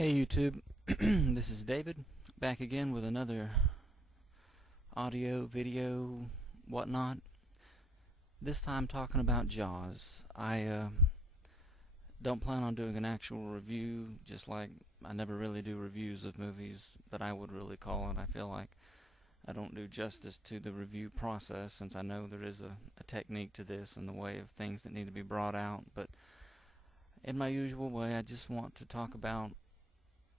Hey YouTube, this is David, back again with another audio, video, whatnot. This time talking about Jaws. I don't plan on doing an actual review, just like I never really do reviews of movies that I would really call it. I feel like I don't do justice to the review process, since I know there is a technique to this and the way of things that need to be brought out. But in my usual way, I just want to talk about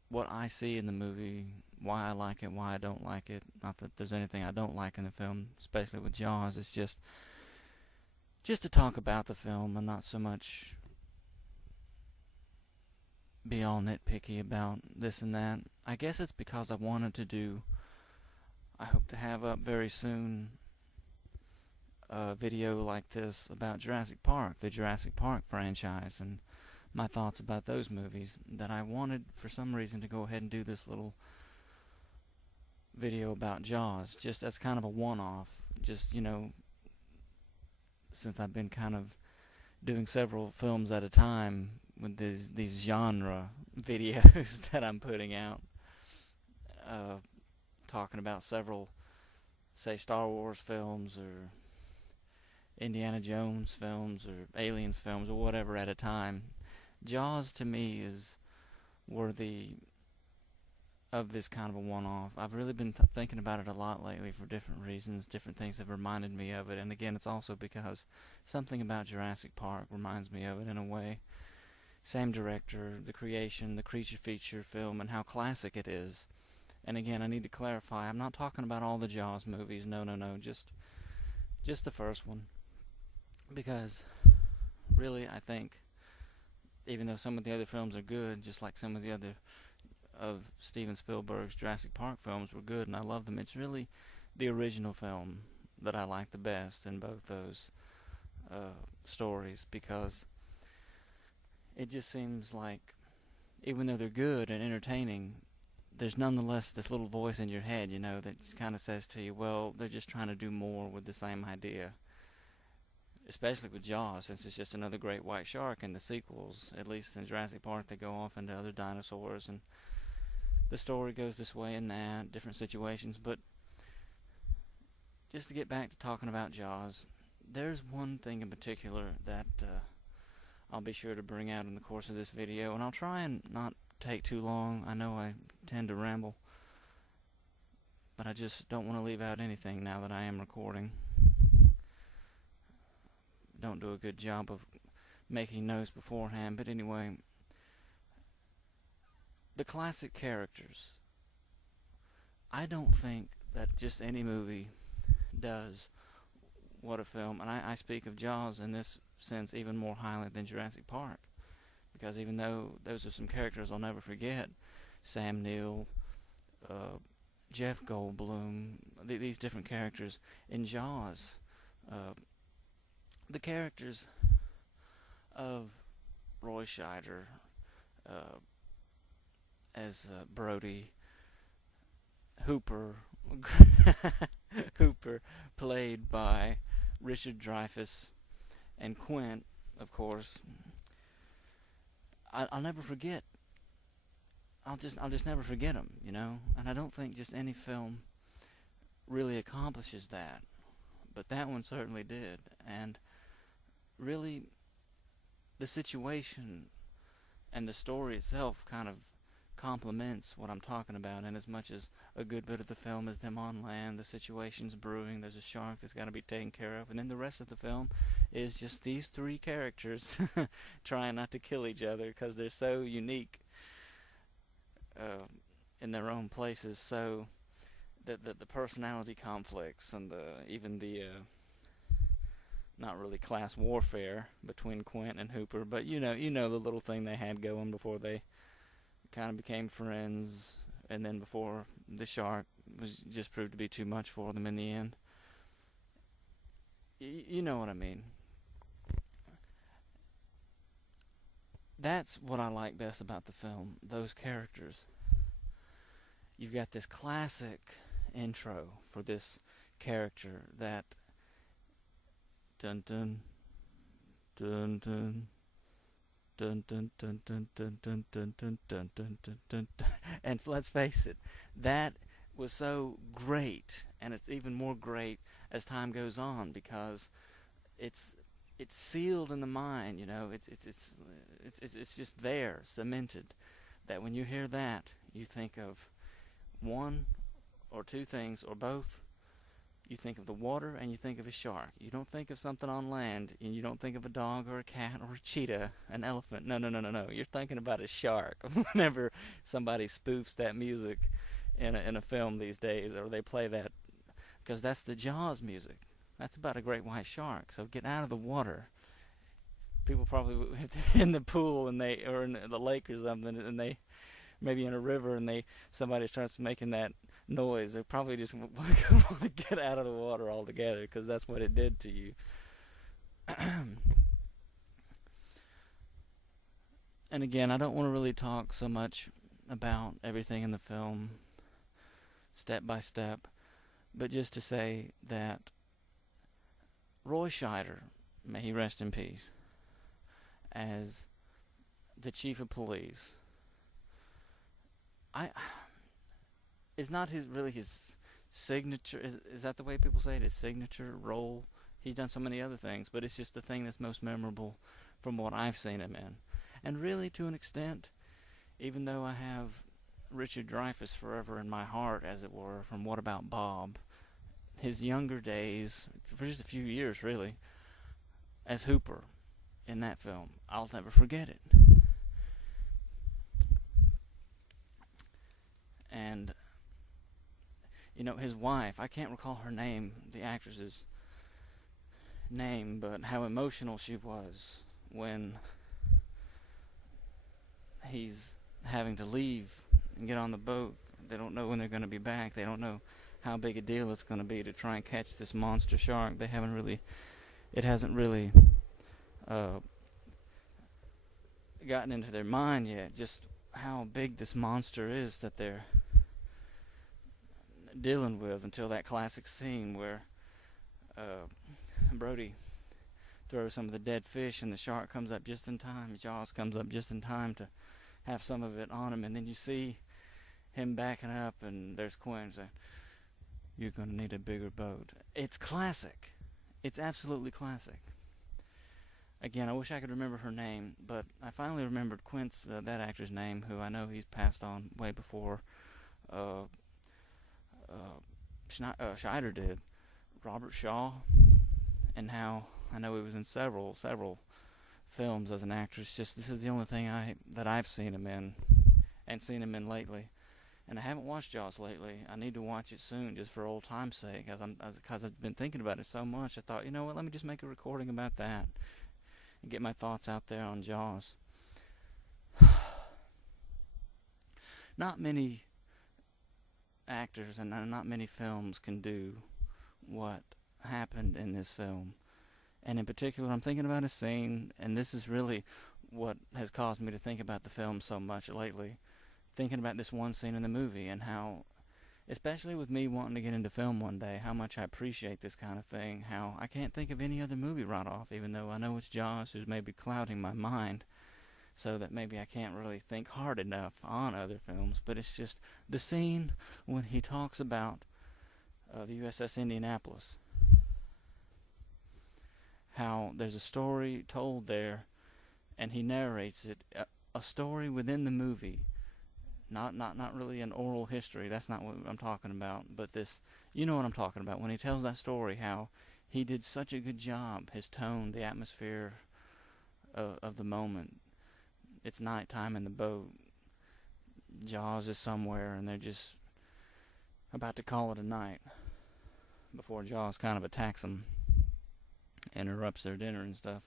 what I see in the movie, why I like it, why I don't like it. Not that there's anything I don't like in the film, especially with Jaws. It's just to talk about the film and not so much be all nitpicky about this and that. I guess it's because I hope to have up very soon a video like this about Jurassic Park, the Jurassic Park franchise, and my thoughts about those movies, that I wanted for some reason to go ahead and do this little video about Jaws, just as kind of a one-off, just, since I've been kind of doing several films at a time with these genre videos that I'm putting out, talking about several, say, Star Wars films or Indiana Jones films or Aliens films or whatever at a time. Jaws to me is worthy of this kind of a one-off. I've really been thinking about it a lot lately for different reasons. Different things have reminded me of it, and again, it's also because something about Jurassic Park reminds me of it in a way. Same director, the creation, the creature feature film, and how classic it is. And again, I need to clarify, I'm not talking about all the Jaws movies. No, just the first one. Because really, I think, even though some of the other films are good, just like some of the other of Steven Spielberg's Jurassic Park films were good, and I love them, it's really the original film that I like the best in both those stories, because it just seems like, even though they're good and entertaining, there's nonetheless this little voice in your head, that kind of says to you, well, they're just trying to do more with the same idea. Especially with Jaws, since it's just another great white shark. In the sequels, at least in Jurassic Park, they go off into other dinosaurs, and the story goes this way and that, different situations. But just to get back to talking about Jaws, there's one thing in particular that I'll be sure to bring out in the course of this video, and I'll try and not take too long. I know I tend to ramble, but I just don't want to leave out anything now that I am recording. Don't do a good job of making notes beforehand, but anyway, the classic characters. I don't think that just any movie does what a film, and I speak of Jaws in this sense even more highly than Jurassic Park, because even though those are some characters I'll never forget, Sam Neill, Jeff Goldblum, these different characters in Jaws, the characters of Roy Scheider as Brody, Hooper, Hooper, played by Richard Dreyfuss, and Quint, of course. I'll never forget. I'll just never forget them, And I don't think just any film really accomplishes that, but that one certainly did. And really, the situation and the story itself kind of complements what I'm talking about, and as much as a good bit of the film is them on land, the situation's brewing, there's a shark that's got to be taken care of, and then the rest of the film is just these three characters trying not to kill each other because they're so unique in their own places. So the personality conflicts and even the not really class warfare between Quint and Hooper, but you know the little thing they had going before they kind of became friends, and then before the shark was just proved to be too much for them in the end. You know what I mean. That's what I like best about the film, those characters. You've got this classic intro for this character that dun dun dun dun dun dun dun dun dun dun dun dun dun dun dun dun. And let's face it, that was so great, and it's even more great as time goes on because it's it's sealed in the mind. You know, it's just there, cemented. That when you hear that, you think of one or two things or both. You think of the water and you think of a shark. You don't think of something on land and you don't think of a dog or a cat or a cheetah, an elephant. No, no, no, no, no. You're thinking about a shark whenever somebody spoofs that music in a film these days, or they play that, because that's the Jaws music. That's about a great white shark. So get out of the water. People probably, if they're in the pool and they, or in the lake or something, and they maybe in a river and somebody starts making that noise, they probably just want to get out of the water altogether because that's what it did to you. And again, I don't want to really talk so much about everything in the film step by step, but just to say that Roy Scheider, may he rest in peace, as the chief of police, is not his signature. Is that the way people say it? His signature role. He's done so many other things, but it's just the thing that's most memorable from what I've seen him in. And really, to an extent, even though I have Richard Dreyfuss forever in my heart, as it were, from What About Bob, his younger days, for just a few years really, as Hooper in that film, I'll never forget it. And, you know, his wife, I can't recall her name, the actress's name, but how emotional she was when he's having to leave and get on the boat. They don't know when they're going to be back. They don't know how big a deal it's going to be to try and catch this monster shark. It hasn't really gotten into their mind yet, just how big this monster is that they're dealing with, until that classic scene where Brody throws some of the dead fish and the shark comes up just in time. Jaws comes up just in time to have some of it on him, and then you see him backing up, and there's Quinn saying, "You're gonna need a bigger boat." It's classic. It's absolutely classic. Again, I wish I could remember her name, but I finally remembered Quint's, that actor's name, who I know he's passed on way before Scheider did. Robert Shaw, and how I know he was in several films as an actor. It's just, this is the only thing that I've seen him in, and seen him in lately. And I haven't watched Jaws lately. I need to watch it soon, just for old time's sake, because I've been thinking about it so much. I thought, you know what, let me just make a recording about that and get my thoughts out there on Jaws. Not many actors and not many films can do what happened in this film. And in particular, I'm thinking about a scene, and this is really what has caused me to think about the film so much lately. Thinking about this one scene in the movie, and how, especially with me wanting to get into film one day, how much I appreciate this kind of thing, how I can't think of any other movie right off, even though I know it's Jaws, who's maybe clouding my mind, so that maybe I can't really think hard enough on other films. But it's just the scene when he talks about the USS Indianapolis, how there's a story told there, and he narrates it, a story within the movie, not really an oral history. That's not what I'm talking about, but this, you know what I'm talking about, when he tells that story, how he did such a good job, his tone, the atmosphere of the moment. It's nighttime in the boat, Jaws is somewhere, and they're just about to call it a night before Jaws kind of attacks them, interrupts their dinner and stuff.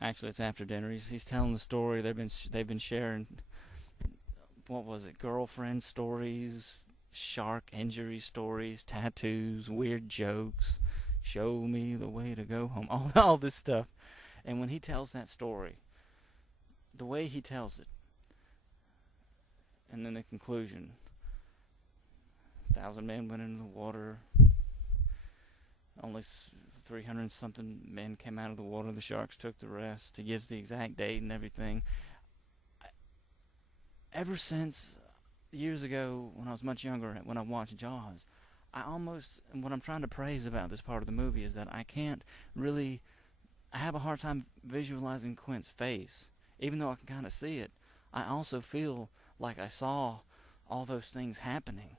Actually, it's after dinner. He's telling the story. They've been sharing, what was it, girlfriend stories, shark injury stories, tattoos, weird jokes, show me the way to go home, all this stuff. And when he tells that story, the way he tells it, and then the conclusion, 1,000 men went into the water, only 300 something men came out of the water. The sharks took the rest. He gives the exact date and everything. Ever since years ago, when I was much younger, when I watched Jaws, and what I'm trying to praise about this part of the movie is that I can't really, I have a hard time visualizing Quint's face. Even though I can kind of see it, I also feel like I saw all those things happening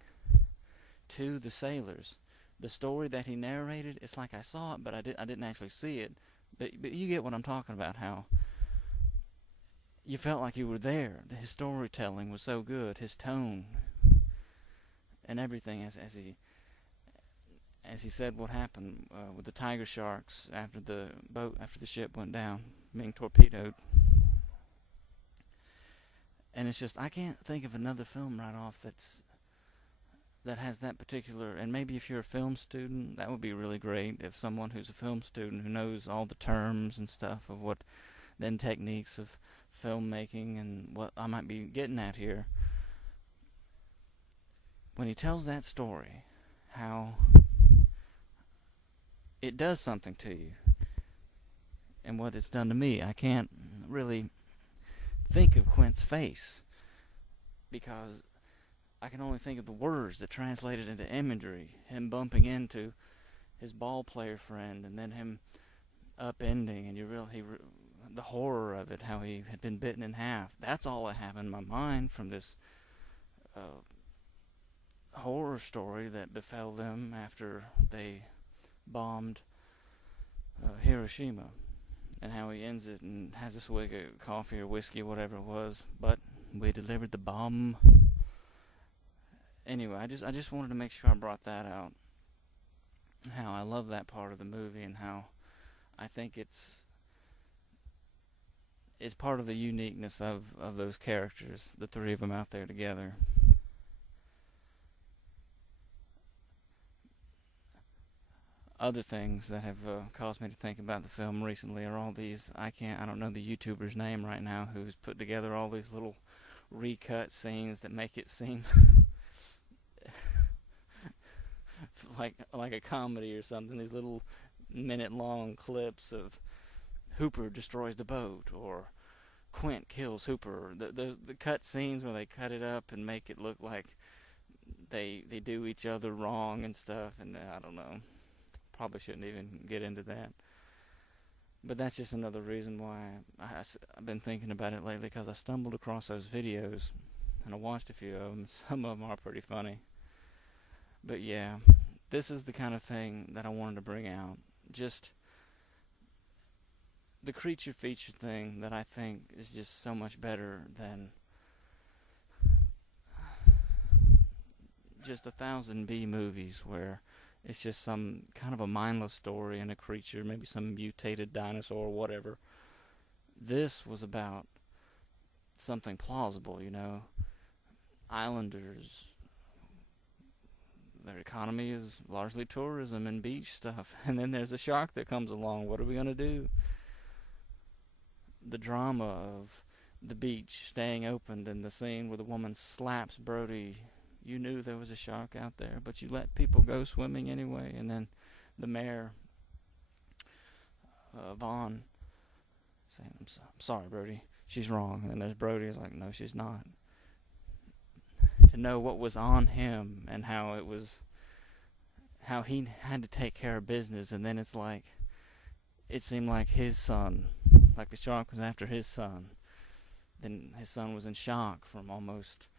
to the sailors. The story that he narrated, it's like I saw it, but I didn't actually see it. But you get what I'm talking about, how you felt like you were there. His storytelling was so good, his tone and everything as he said what happened with the tiger sharks after the ship went down, being torpedoed. And it's just, I can't think of another film right off that has that particular, and maybe if you're a film student, that would be really great. If someone who's a film student who knows all the terms and stuff of what, then techniques of filmmaking and what I might be getting at here, when he tells that story, how it does something to you, and what it's done to me, I can't really think of Quint's face, because I can only think of the words that translated into imagery. Him bumping into his ball player friend, and then him upending, and the horror of it, how he had been bitten in half. That's all I have in my mind from this horror story that befell them after they bombed Hiroshima, and how he ends it and has this wig of coffee or whiskey or whatever it was, but we delivered the bomb. Anyway, I just wanted to make sure I brought that out, how I love that part of the movie, and how I think it's part of the uniqueness of those characters, the three of them out there together. Other things that have caused me to think about the film recently are all these, I don't know the YouTuber's name right now, who's put together all these little recut scenes that make it seem like a comedy or something. These little minute-long clips of Hooper destroys the boat, or Quint kills Hooper. The cut scenes where they cut it up and make it look like they do each other wrong and stuff, and I don't know. Probably shouldn't even get into that. But that's just another reason why I've been thinking about it lately, because I stumbled across those videos, and I watched a few of them. Some of them are pretty funny. But yeah, this is the kind of thing that I wanted to bring out. Just the creature feature thing that I think is just so much better than just 1,000 B movies where it's just some kind of a mindless story and a creature, maybe some mutated dinosaur or whatever. This was about something plausible, Islanders, their economy is largely tourism and beach stuff. And then there's a shark that comes along. What are we going to do? The drama of the beach staying opened, and the scene where the woman slaps Brody. You knew there was a shark out there, but you let people go swimming anyway. And then the mayor, Vaughn, saying, I'm sorry, Brody, she's wrong. And there's Brody, is like, no, she's not. To know what was on him, and how he had to take care of business. And then it's like, it seemed like his son, like the shark was after his son. Then his son was in shock from almost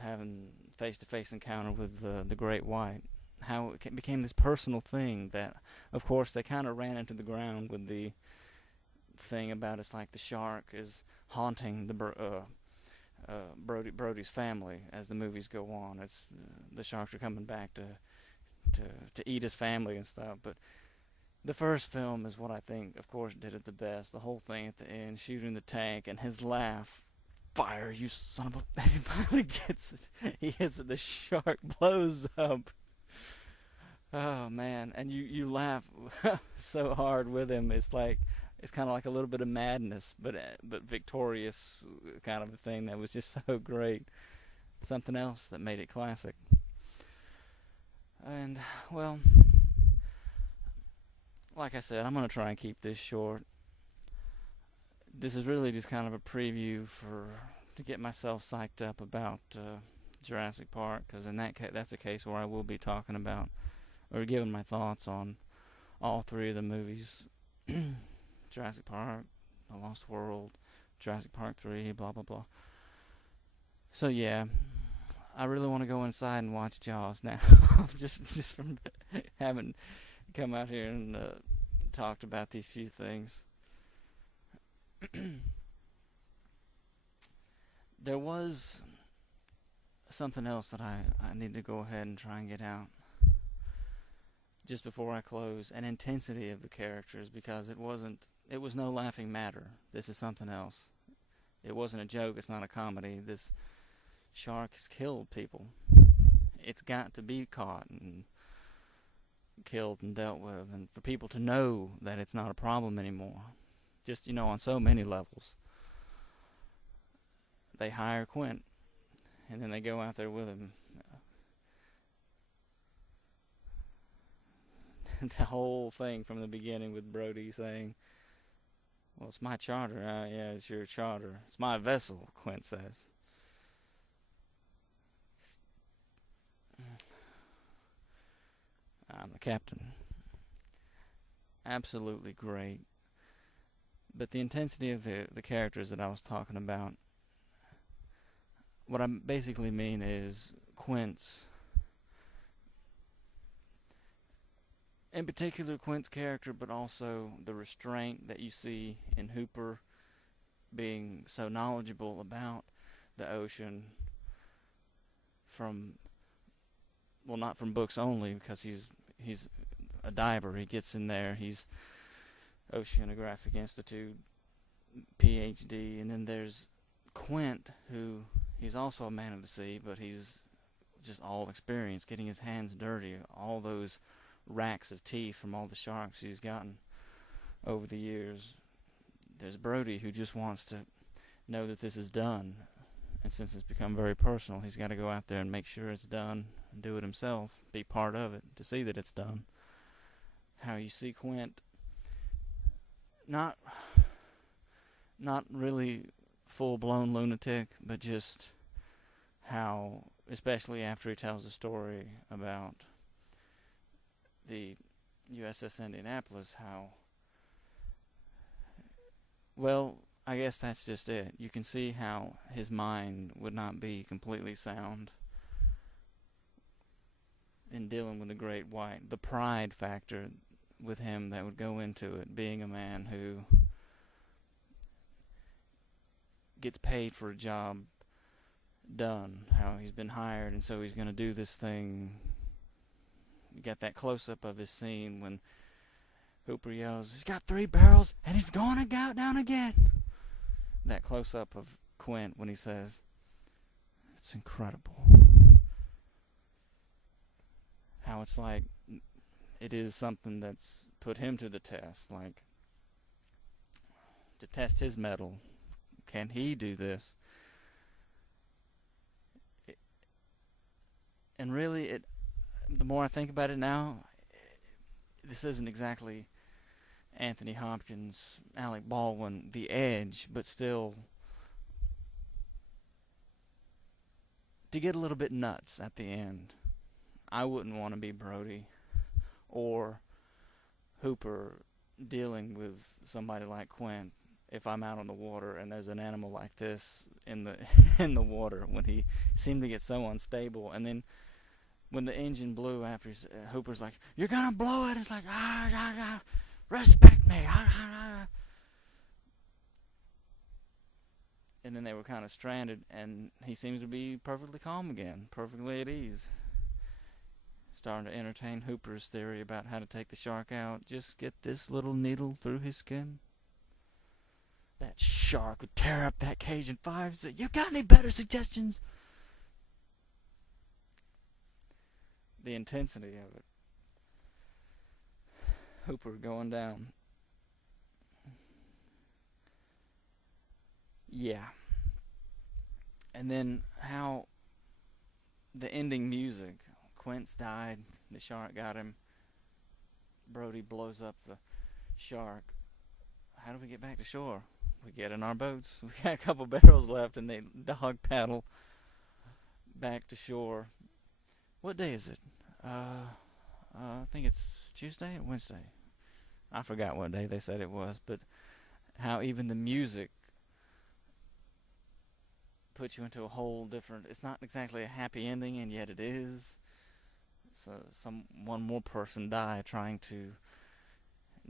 having face-to-face encounter with the great white. How it became this personal thing that, of course, they kind of ran into the ground with the thing about it's like the shark is haunting the Brody's family as the movies go on. It's the sharks are coming back to eat his family and stuff. But the first film is what I think, of course, did it the best. The whole thing at the end, shooting the tank, and his laugh. Fire, you son of a... He finally gets it. He hits it. The shark blows up. Oh, man. And you laugh so hard with him. It's like, it's kind of like a little bit of madness, but victorious kind of a thing that was just so great. Something else that made it classic. And, well, like I said, I'm gonna try and keep this short. This is really just kind of a preview for to get myself psyched up about Jurassic Park, because in that's a case where I will be talking about or giving my thoughts on all three of the movies: Jurassic Park, The Lost World, Jurassic Park 3, blah blah blah. So yeah, I really want to go inside and watch Jaws now, just from having come out here and talked about these few things. There was something else that I need to go ahead and try and get out just before I close, an intensity of the characters, because it was no laughing matter. This is something else. It wasn't a joke, it's not a comedy. This shark has killed people. It's got to be caught and killed and dealt with, and for people to know that it's not a problem anymore. Just, on so many levels. They hire Quint, and then they go out there with him. The whole thing from the beginning with Brody saying, well, it's my charter. Yeah, it's your charter. It's my vessel, Quint says. I'm the captain. Absolutely great. But the intensity of the characters that I was talking about, what I basically mean is Quint's, in particular Quint's character, but also the restraint that you see in Hooper being so knowledgeable about the ocean from, well, not from books only, because he's a diver. He gets in there, he's Oceanographic Institute PhD, and then there's Quint, who he's also a man of the sea, but he's just all experience, getting his hands dirty, all those racks of teeth from all the sharks he's gotten over the years. There's Brody, who just wants to know that this is done, and since it's become very personal, he's got to go out there and make sure it's done, and do it himself, be part of it, to see that it's done. How you see Quint not really full-blown lunatic, but just how, especially after he tells the story about the USS Indianapolis, how, well, I guess that's just it. You can see how his mind would not be completely sound in dealing with the great white. The pride factor with him that would go into it, being a man who gets paid for a job done, how he's been hired, and so he's going to do this thing. You got that close-up of his scene when Hooper yells, he's got 3 barrels, and he's going to go down again. That close-up of Quint when he says, it's incredible. How it's like, it is something that's put him to the test, like, to test his mettle. Can he do this? And really, the more I think about it now, this isn't exactly Anthony Hopkins, Alec Baldwin, The Edge, but still, to get a little bit nuts at the end. I wouldn't want to be Brody or Hooper dealing with somebody like Quint if I'm out on the water and there's an animal like this in the in the water, when he seemed to get so unstable. And then when the engine blew after Hooper's like, you're gonna blow it, it's like, respect me, and then they were kind of stranded, and he seems to be perfectly calm again, perfectly at ease, starting to entertain Hooper's theory about how to take the shark out. Just get this little needle through his skin. That shark would tear up that cage in 5 seconds. You got any better suggestions? The intensity of it. Hooper going down. Yeah. And then how the ending music. Quint's died. The shark got him. Brody blows up the shark. How do we get back to shore? We get in our boats. We got a couple barrels left, and they dog paddle back to shore. What day is it? I think it's Tuesday or Wednesday. I forgot what day they said it was, but how even the music puts you into a whole different. It's not exactly a happy ending, and yet it is. So one more person died trying to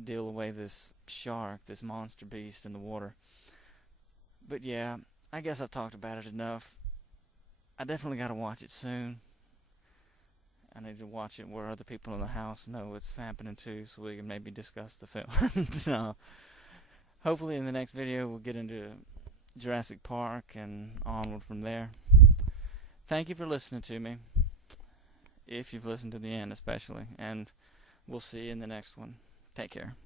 deal away this shark, this monster beast in the water. But yeah, I guess I've talked about it enough. I definitely got to watch it soon. I need to watch it where other people in the house know it's happening too, so we can maybe discuss the film. No. Hopefully in the next video we'll get into Jurassic Park and onward from there. Thank you for listening to me, if you've listened to the end especially, and we'll see you in the next one. Take care.